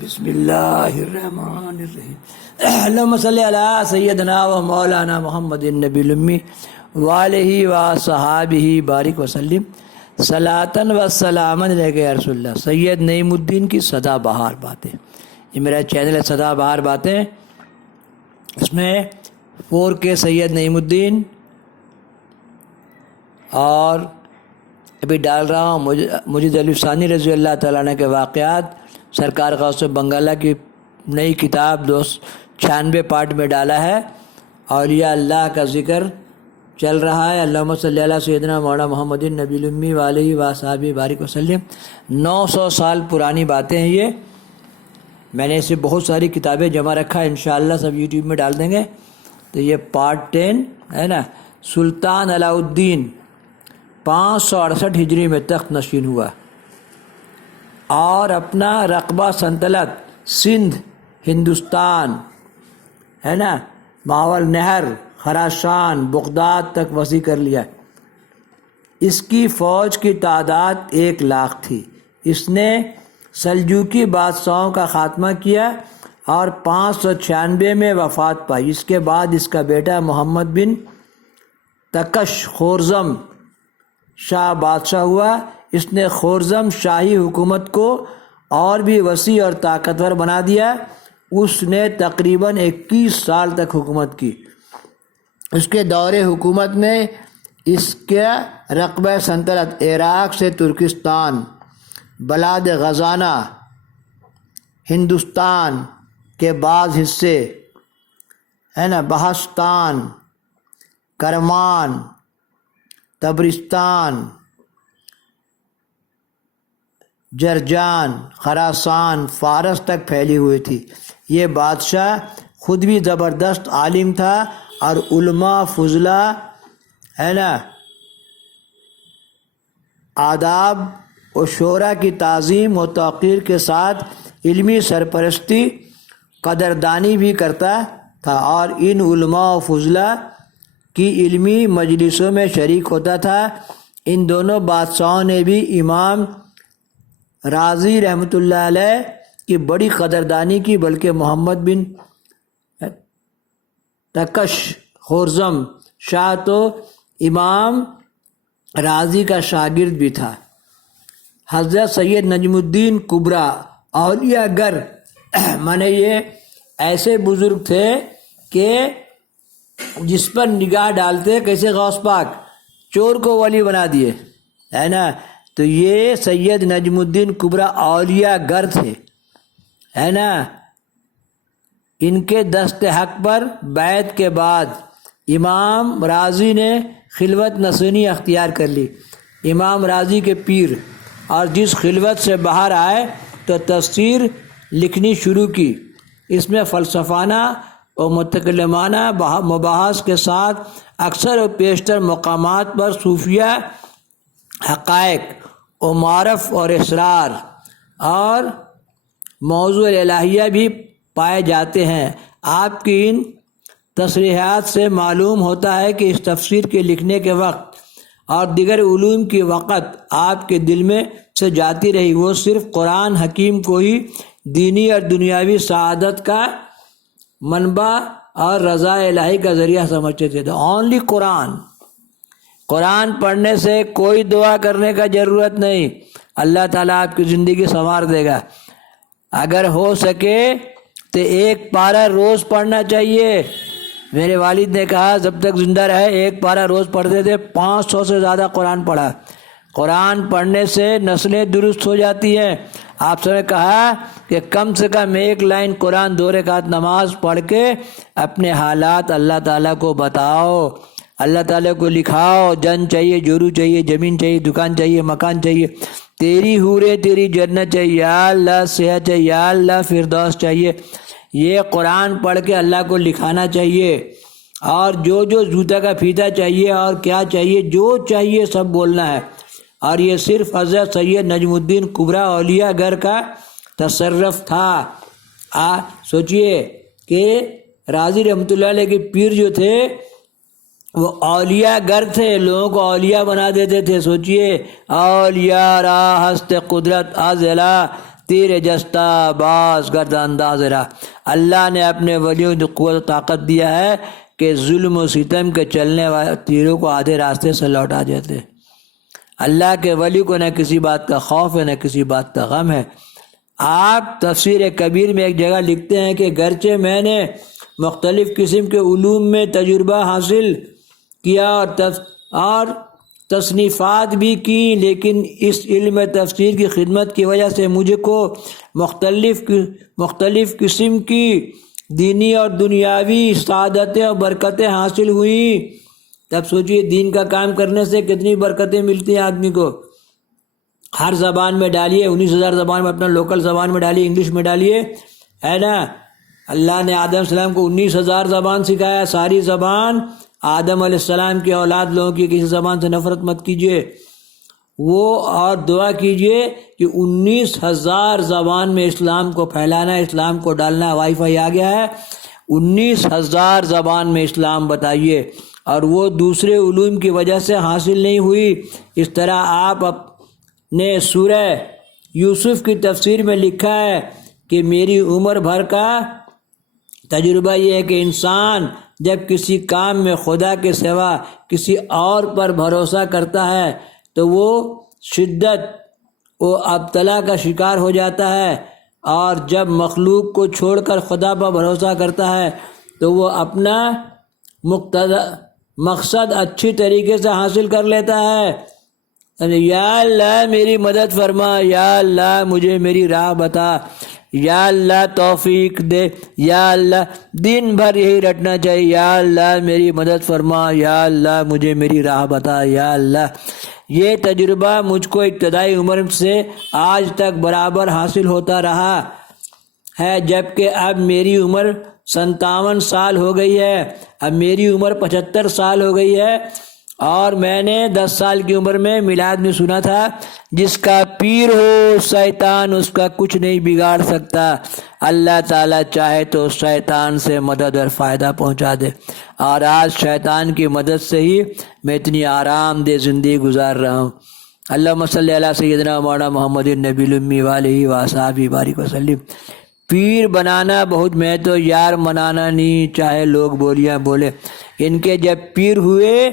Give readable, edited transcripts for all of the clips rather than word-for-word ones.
بسم اللہ الرحمن الرحیم اللہم صلی علی سیدنا و مولانا محمد النبی الامی وآلہ و صحابہ بارک وسلم صلاۃً و سلاماً علیک یا رسول اللہ۔ سید نعیم الدین کی سدا بہار باتیں، یہ میرا چینل ہے سدا بہار باتیں۔ اس میں 4K سید نعیم الدین اور ابھی ڈال رہا ہوں مجید علی ثانی رضی اللہ تعالیٰ عنہ کے واقعات۔ سرکار غوث بنگالہ کی نئی کتاب 296 پارٹ میں ڈالا ہے۔ اولیاء اللہ کا ذکر چل رہا ہے۔ اللہم صلی علی سیدنا مولانا محمد النبی الامی وآلہ و صحابہ بارک وسلم۔ 900 سال پرانی باتیں ہیں یہ۔ میں نے اسے بہت ساری کتابیں جمع رکھا ہے، انشاءاللہ سب یوٹیوب میں ڈال دیں گے۔ تو یہ پارٹ 10 ہے نا۔ سلطان علاء الدین 568 ہجری میں تخت نشین ہوا اور اپنا رقبہ سلطنت سندھ، ہندوستان ہے نا، ماول نہر، خراسان، بغداد تک وسیع کر لیا۔ اس کی فوج کی تعداد 1 لاکھ تھی۔ اس نے سلجوقی بادشاہوں کا خاتمہ کیا اور 596 میں وفات پائی۔ اس کے بعد اس کا بیٹا محمد بن تکش خورزم شاہ بادشاہ ہوا۔ اس نے خورزم شاہی حکومت کو اور بھی وسیع اور طاقتور بنا دیا۔ اس نے تقریباً 21 سال تک حکومت کی۔ اس کے دور حکومت میں اس کا رقبہ سلطنت عراق سے ترکستان، بلاد غزانہ، ہندوستان کے بعض حصے ہے نا، بہستان، کرمان، تبرستان، جرجان، خراسان، فارس تک پھیلی ہوئی تھی۔ یہ بادشاہ خود بھی زبردست عالم تھا اور علماء فضلاء ہے نا، آداب و شورا کی تعظیم و توقیر کے ساتھ علمی سرپرستی قدردانی بھی کرتا تھا اور ان علماء و فضلاء کی علمی مجلسوں میں شریک ہوتا تھا۔ ان دونوں بادشاہوں نے بھی امام رازی رحمۃ اللہ علیہ کی بڑی قدردانی کی، بلکہ محمد بن تکش خورزم شاہ تو امام رازی کا شاگرد بھی تھا۔ حضرت سید نجم الدین کبریٰ اولیاء گر مانے یہ ایسے بزرگ تھے کہ جس پر نگاہ ڈالتے کیسے غوث پاک چور کو ولی بنا دیے ہے نا۔ تو یہ سید نجم الدین کبریٰ اولیاء گر تھے ہے نا۔ ان کے دست حق پر بیعت کے بعد امام رازی نے خلوت نشینی اختیار کر لی، امام رازی کے پیر، اور جس خلوت سے باہر آئے تو تفسیر لکھنی شروع کی۔ اس میں فلسفانہ اور متکلمانہ مباحث کے ساتھ اکثر و بیشتر مقامات پر صوفیہ حقائق و معارف اور اسرار اور موضوع الہیہ بھی پائے جاتے ہیں۔ آپ کی ان تصریحات سے معلوم ہوتا ہے کہ اس تفسیر کے لکھنے کے وقت اور دیگر علوم کی وقت آپ کے دل میں سے جاتی رہی۔ وہ صرف قرآن حکیم کو ہی دینی اور دنیاوی سعادت کا منبع اور رضا الہی کا ذریعہ سمجھتے تھے۔ اونلی قرآن پڑھنے سے کوئی دعا کرنے کا ضرورت نہیں، اللہ تعالیٰ آپ کی زندگی سنوار دے گا۔ اگر ہو سکے تو 1 پارہ روز پڑھنا چاہیے۔ میرے والد نے کہا جب تک زندہ رہے 1 پارہ روز پڑھتے تھے، 500 سے زیادہ قرآن پڑھا۔ قرآن پڑھنے سے نسلیں درست ہو جاتی ہیں۔ آپ سے نے کہا کہ کم سے کم 1 لائن قرآن 2 رکعت نماز پڑھ کے اپنے حالات اللہ تعالیٰ کو بتاؤ، اللہ تعالیٰ کو لکھاؤ۔ جن چاہیے، جورو چاہیے، زمین چاہیے، دکان چاہیے، مکان چاہیے، تیری حوریں تیری جنت چاہیے، یا اللہ صحت چاہیے، یا اللہ فردوس چاہیے۔ یہ قرآن پڑھ کے اللہ کو لکھانا چاہیے، اور جو جوتا کا پھیتا چاہیے اور کیا چاہیے، جو چاہیے سب بولنا ہے۔ اور یہ صرف حضرت سید نجم الدین کبریٰ اولیاء گر کا تصرف تھا۔ سوچئے کہ رازی رحمۃ اللہ علیہ کے پیر جو تھے وہ اولیاء گر تھے، لوگوں کو اولیاء بنا دیتے تھے۔ سوچئے اولیاء را ہست قدرت ازلا تیر جستہ باز گرد انداز راہ. اللہ نے اپنے ولیوں کو قوت و طاقت دیا ہے کہ ظلم و ستم کے چلنے والے تیروں کو آدھے راستے سے لوٹا دیتے. اللہ کے ولی کو نہ کسی بات کا خوف ہے نہ کسی بات کا غم ہے. آپ تفسیر کبیر میں ایک جگہ لکھتے ہیں کہ گرچہ میں نے مختلف قسم کے علوم میں تجربہ حاصل کیا اور تصنیفات بھی کی، لیکن اس علم تفسیر کی خدمت کی وجہ سے مجھے کو مختلف قسم کی دینی اور دنیاوی سعادتیں اور برکتیں حاصل ہوئیں. تب سوچئے دین کا کام کرنے سے کتنی برکتیں ملتی ہیں آدمی کو. ہر زبان میں ڈالیے، 19,000 زبان میں، اپنا لوکل زبان میں ڈالیے، انگلش میں ڈالیے، ہے نا. اللہ نے آدم علیہ السلام کو 19,000 زبان سکھایا. ساری زبان آدم علیہ السلام کی اولاد لوگوں کی، کسی زبان سے نفرت مت کیجیے. وہ اور دعا کیجیے کہ 19,000 زبان میں اسلام کو پھیلانا، اسلام کو ڈالنا. وائی فائی آ گیا ہے، 19,000 زبان میں اسلام بتائیے. اور وہ دوسرے علوم کی وجہ سے حاصل نہیں ہوئی. اس طرح آپ نے سورہ یوسف کی تفسیر میں لکھا ہے کہ میری عمر بھر کا تجربہ یہ ہے کہ انسان جب کسی کام میں خدا کے سوا کسی اور پر بھروسہ کرتا ہے تو وہ شدت و ابتلا کا شکار ہو جاتا ہے، اور جب مخلوق کو چھوڑ کر خدا پر بھروسہ کرتا ہے تو وہ اپنا مقصد اچھی طریقے سے حاصل کر لیتا ہے. یا اللہ میری مدد فرما، یا اللہ مجھے میری راہ بتا، یا اللہ توفیق دے، یا اللہ دن بھر یہی رٹنا چاہیے، یا اللہ میری مدد فرما، یا اللہ مجھے میری راہ بتا، یا اللہ. یہ تجربہ مجھ کو ابتدائی عمر سے آج تک برابر حاصل ہوتا رہا ہے، جبکہ اب میری عمر 57 سال ہو گئی ہے. اب میری عمر 75 سال ہو گئی ہے، اور میں نے 10 سال کی عمر میں میلاد میں سنا تھا جس کا پیر ہو شیطان اس کا کچھ نہیں بگاڑ سکتا. اللہ تعالیٰ چاہے تو شیطان سے مدد اور فائدہ پہنچا دے. اور آج شیطان کی مدد سے ہی میں اتنی آرام دہ زندگی گزار رہا ہوں. اللہم صلی علی سیدنا مولانا محمد النبی الامی والہ واصحابہ بارک وسلم. پیر بنانا بہت، میں تو یار منانا نہیں، چاہے لوگ بولیاں بولے. ان کے جب پیر ہوئے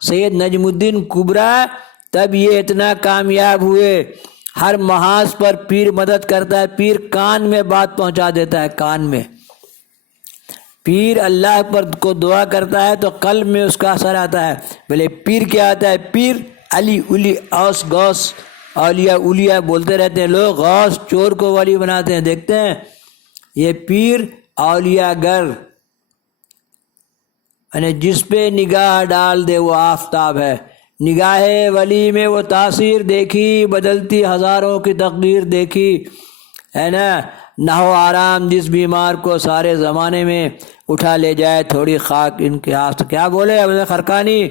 سید نجم الدین کبریٰ تب یہ اتنا کامیاب ہوئے. ہر محاذ پر پیر مدد کرتا ہے. پیر کان میں بات پہنچا دیتا ہے، کان میں. پیر اللہ پر کو دعا کرتا ہے تو قلب میں اس کا اثر آتا ہے. بھلے پیر کیا آتا ہے؟ پیر علی الی اوس غوث اولیاء اولیاء بولتے رہتے ہیں لوگ. غوث چور کو ولی بناتے ہیں، دیکھتے ہیں. یہ پیر اولیاء گر، یعنی جس پہ نگاہ ڈال دے وہ آفتاب ہے. نگاہ ولی میں وہ تاثیر دیکھی، بدلتی ہزاروں کی تقدیر دیکھی، ہے نا. نحو آرام جس بیمار کو سارے زمانے میں اٹھا لے جائے، تھوڑی خاک ان کے ہاتھ. کیا بولے ابو خرقانی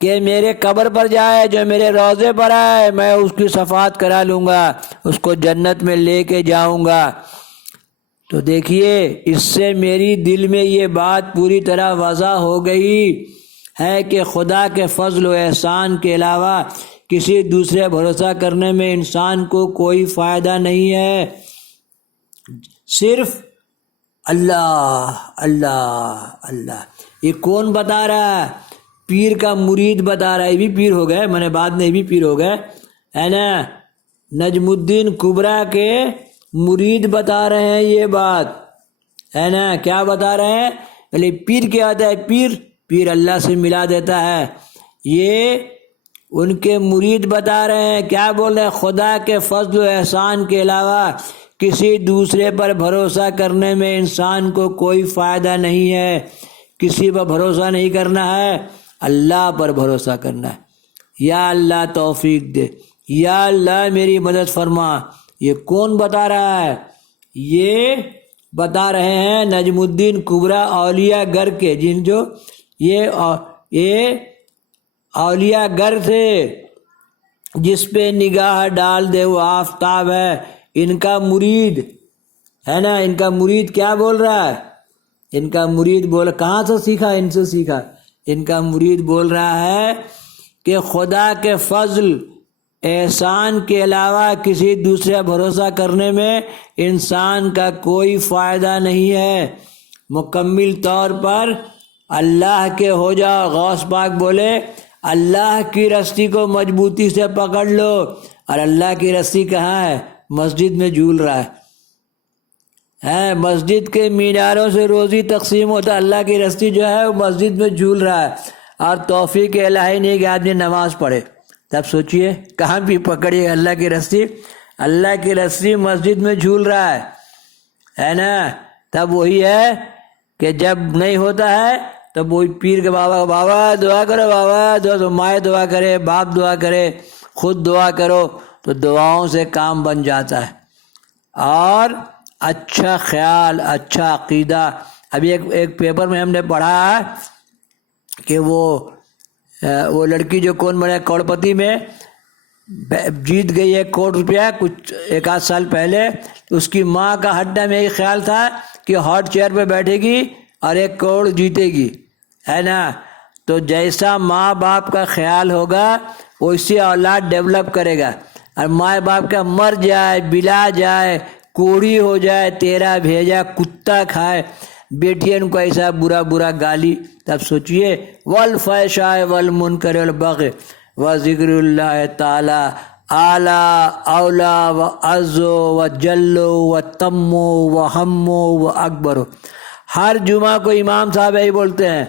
کہ میرے قبر پر جائے، جو میرے روضے پر آئے میں اس کی شفاعت کرا لوں گا، اس کو جنت میں لے کے جاؤں گا. تو دیکھیے اس سے میری دل میں یہ بات پوری طرح واضح ہو گئی ہے کہ خدا کے فضل و احسان کے علاوہ کسی دوسرے بھروسہ کرنے میں انسان کو کوئی فائدہ نہیں ہے. صرف اللہ اللہ اللہ. یہ کون بتا رہا ہے؟ پیر کا مرید بتا رہا ہے. یہ بھی پیر ہو گئے، میں نے بعد میں یہ بھی پیر ہو گئے، ہے نا. نجم الدین کبریٰ کے مرید بتا رہے ہیں یہ بات، ہے نا. کیا بتا رہے ہیں؟ پہلے پیر کیا ہوتا ہے؟ پیر اللہ سے ملا دیتا ہے. یہ ان کے مرید بتا رہے ہیں. کیا بول رہے ہیں؟ خدا کے فضل و احسان کے علاوہ کسی دوسرے پر بھروسہ کرنے میں انسان کو کوئی فائدہ نہیں ہے. کسی پر بھروسہ نہیں کرنا ہے، اللہ پر بھروسہ کرنا ہے. یا اللہ توفیق دے، یا اللہ میری مدد فرما. یہ کون بتا رہا ہے؟ یہ بتا رہے ہیں نجم الدین کبریٰ اولیاء گر کے، جن جو یہ اولیاء گر تھے جس پہ نگاہ ڈال دے وہ آفتاب ہے. ان کا مرید ہے نا. ان کا مرید کیا بول رہا ہے؟ ان کا مرید کہاں سے سیکھا؟ ان سے سیکھا. ان کا مرید بول رہا ہے کہ خدا کے فضل احسان کے علاوہ کسی دوسرے بھروسہ کرنے میں انسان کا کوئی فائدہ نہیں ہے۔ مکمل طور پر اللہ کے ہو جاؤ۔ غوث پاک بولے اللہ کی رسی کو مضبوطی سے پکڑ لو، اور اللہ کی رسی کہاں ہے؟ مسجد میں جھول رہا ہے، مسجد کے میناروں سے روزی تقسیم ہوتا ہے، اللہ کی رسی جو ہے وہ مسجد میں جھول رہا ہے، اور توفیق الہی نہیں کہ آدمی نماز پڑھے۔ تب سوچئے کہاں بھی پکڑیے اللہ کی رسی، اللہ کی رسی مسجد میں جھول رہا ہے نا۔ تب وہی ہے کہ جب نہیں ہوتا ہے تب وہی پیر کے بابا دعا کرو، بابا دعا، تو مائیں دعا کرے، باپ دعا کرے، خود دعا کرو، تو دعاؤں سے کام بن جاتا ہے۔ اور اچھا خیال، اچھا عقیدہ۔ ابھی ایک پیپر میں ہم نے پڑھا کہ وہ لڑکی جو کون بنے کروڑ پتی میں جیت گئی 1 کروڑ روپیہ کچھ 1 آدھ سال پہلے، اس کی ماں کا ہڈا میں یہ خیال تھا کہ ہاٹ چیئر پہ بیٹھے گی اور 1 کروڑ جیتے گی، ہے نا۔ تو جیسا ماں باپ کا خیال ہوگا ویسی اولاد ڈیولپ کرے گا، اور ماں باپ کا مر جائے، بلا جائے، کوڑی ہو جائے، تیرا بھیجا کتا کھائے، بیٹیاں ان کو ایسا برا گالی۔ تب سوچئے والفحشاء والمنکر والبغی وذکر اللہ تعالی اعلیٰ اولا و عز و جل و تم و ہم و اکبر۔ ہر جمعہ کو امام صاحب یہی بولتے ہیں،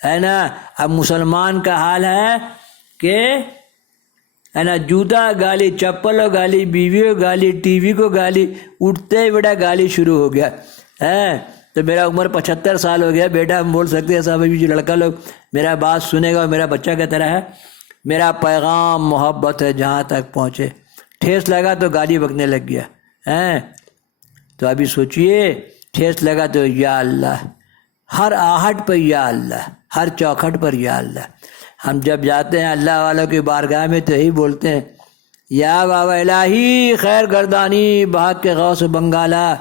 ہے نا۔ اب مسلمان کا حال ہے کہ ہے نا، جوتا گالی، چپل و گالی، بیوی کو گالی، ٹی وی کو گالی، اٹھتے ہی بیٹا گالی شروع ہو گیا ہے۔ تو میرا عمر 75 سال ہو گیا، بیٹا ہم بول سکتے ہیں صاحب، ابھی جو لڑکا لوگ میرا بات سنے گا میرا بچہ کی طرح ہے۔ میرا پیغام محبت ہے، جہاں تک پہنچے، ٹھیس لگا تو گالی بکنے لگ گیا ہے۔ تو ابھی سوچئے ٹھیس لگا تو یا اللہ، ہر آہٹ پر یا اللہ، ہر چوکھٹ پر یا اللہ۔ ہم جب جاتے ہیں اللہ والوں کی بارگاہ میں تو یہی بولتے ہیں، یا بابا الہی خیر گردانی بحق کے غوث بنگالہ،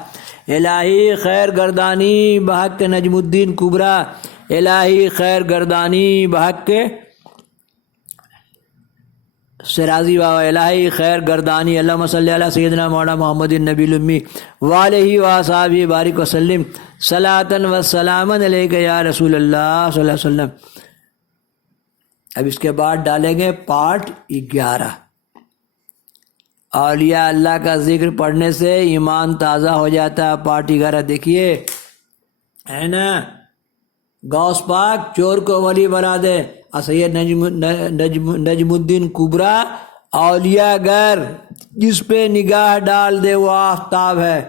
الہی خیر گردانی بحق کے نجم الدین کبریٰ، الہی خیر گردانی بحق کے سرازی بابا، الہی خیر گردانی، اللہم صلی علی سیدنا مولانا محمد النبی الامی وآلہ وصحبہ بارک وسلم صلاۃ و سلاما علیک یا رسول اللہ صلی اللہ علیہ وسلم۔ اب اس کے بعد ڈالیں گے پارٹ 11۔ اولیاء اللہ کا ذکر پڑھنے سے ایمان تازہ ہو جاتا ہے۔ پارٹ 11 دیکھیے، ہے نا۔ غوث پاک چور کو ولی بنا دے، اور سید نجم الدین کبریٰ اولیاء گر جس پہ نگاہ ڈال دے وہ آفتاب ہے۔